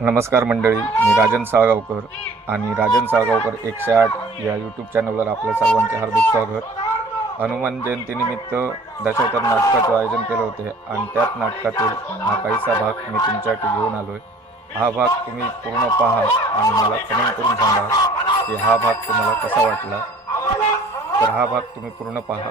नमस्कार मंडळी मी राजन साळगावकर आणि राजन साळगावकर एकशे आठ या यूट्यूब चॅनलवर आपल्या सर्वांचे हार्दिक स्वागत. हनुमान जयंतीनिमित्त दशावतार नाटकाचं आयोजन केलं होते आणि त्याच नाटकातील हा काहीसा भाग मी तुमच्यासाठी घेऊन आलो आहे हा भाग तुम्ही पूर्ण पहा आणि मला कमेंट करून सांगा की हा भाग तुम्हाला कसा वाटला. तर हा भाग तुम्ही पूर्ण पहा.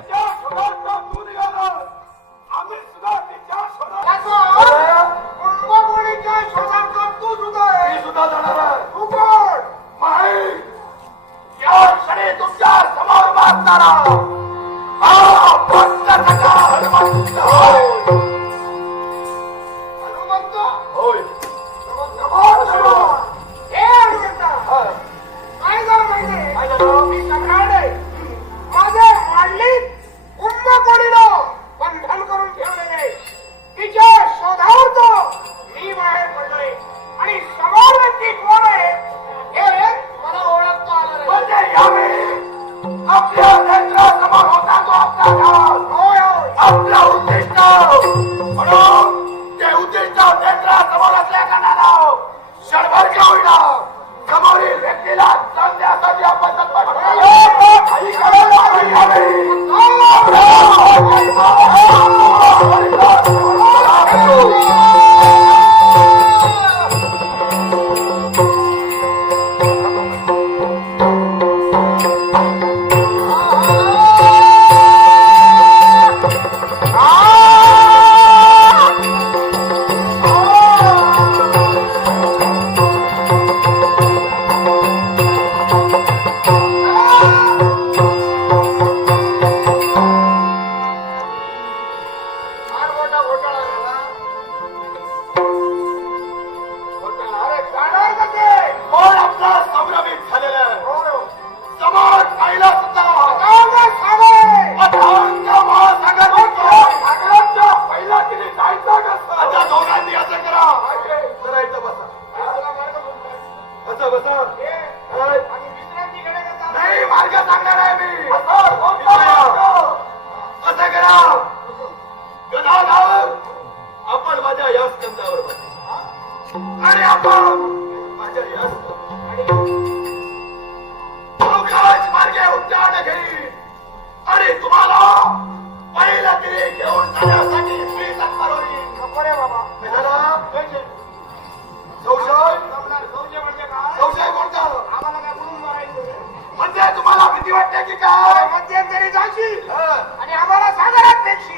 वाटलं की काय मध्यंतरी जाशील आणि आम्हाला साधारण पेक्षी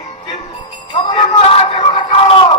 करू नका.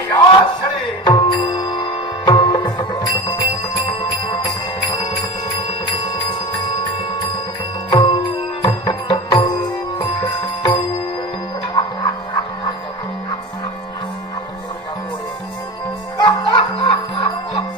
Ha ha ha ha!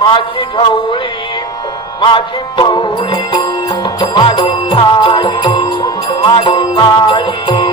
माझी ढवळी माझी माझी थाळी माझी पाळी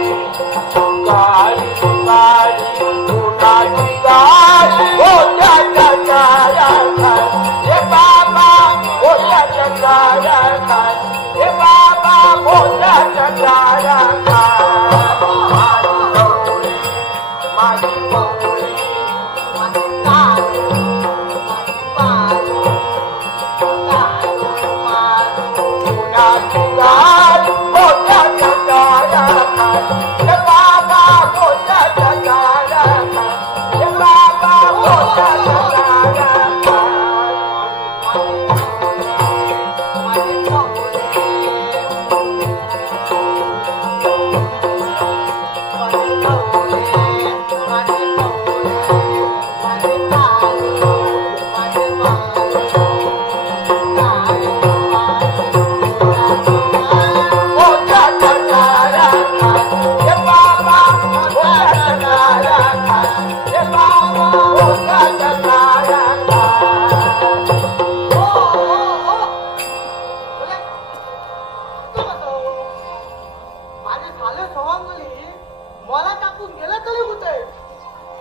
गेलं तरी होते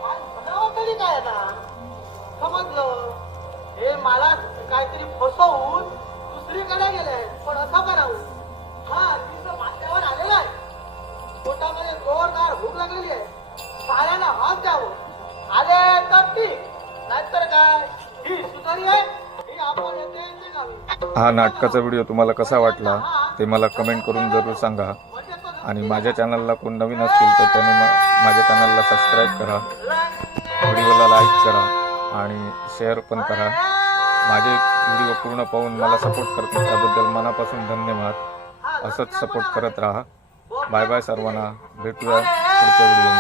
म्हणावं तरी काय आता? समजलं? हे मला काहीतरी फसवून दुसरीकडे गेले पण असं करावं हा तिथं माथ्यावर आलेला आहे. पोटामध्ये जोरदार भूक लागलेली आहे. साऱ्यांना हात द्यावं. आले तर ठीक नाहीतर काय? ही सुतारी आहे. ही हा नाटकाचा व्हिडिओ तुम्हाला कसा वाटला ते मला कमेंट करून जरूर सांगा. म्हणजे तो आणि माझ्या चॅनलला कोण नवीन असतील तर त्यांनी माझ्या चॅनलला सबस्क्राईब करा. व्हिडिओला लाईक करा आणि शेअर पण करा. माझे व्हिडिओ पूर्ण पाहून मला सपोर्ट करतो त्याबद्दल मनापासून धन्यवाद. असंच सपोर्ट करत राहा. बाय बाय सर्वांना. भेटूया पुढच्या व्हिडिओमध्ये.